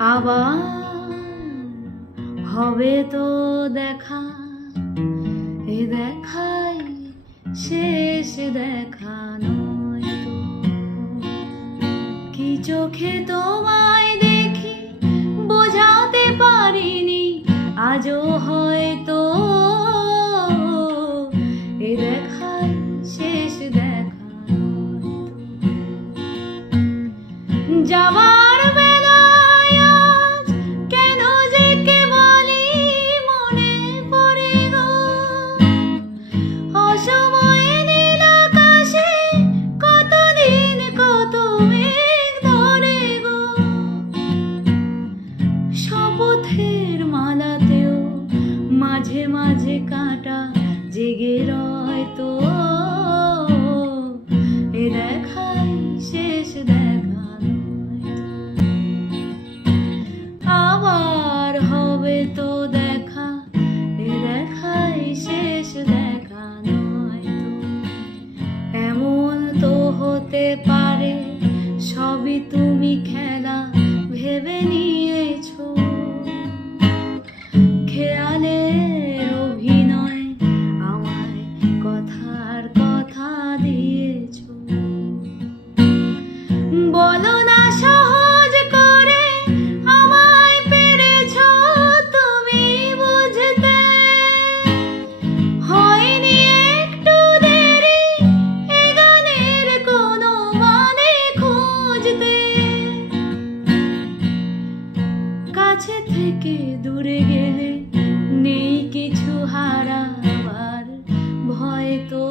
আবার হবে তো দেখা, এ দেখাই শেষ দেখা নয় তো। কি চোখে তোমায় দেখি বোঝাতে পারিনি আজও হয়তো, এ দেখাই শেষ দেখা নয় তো। যাওয়ার বেলায় আজ কেন যে কেবলই মনে পড়ে গো, অসময়ে নীল আকাশে কতদিন কত মেঘ ধরে গো। শপথের মালাতেও মাঝে মাঝে কাঁটা জেগে রয় তো, এ দেখাই শেষ দেখা নয় তো। আবার হবে তো দেখা, এ দেখাই শেষ দেখা নয় তো। এমন তো হতে পারে সবই তুমি খেলা ভেবে নিয়েছো, খেয়ালের অভিনয় আমায় কথার কথা দিয়েছো। বলো না সহজ করে আমায় পেরেছো তুমি বুঝতে, হয়নি একটু দেরি এ গানের কোনো মানে খুঁজতে। কাছে থেকে দূরে গেলে নেই কিছু হারাবার ভয় তো,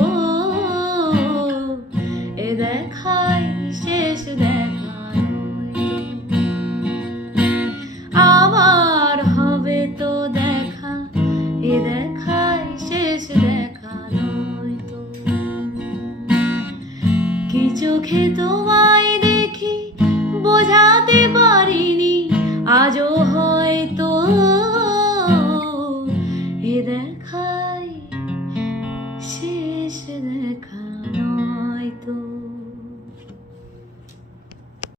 এ দেখাই শেষ দেখা নয় তো। আবার হবে তো দেখা, এ দেখাই শেষ দেখা নয় তো। কি চোখে তোমায় দেখি বোঝাতে পারিনি আজও হয়তো, এ দেখাই শেষ দেখা নয় তো।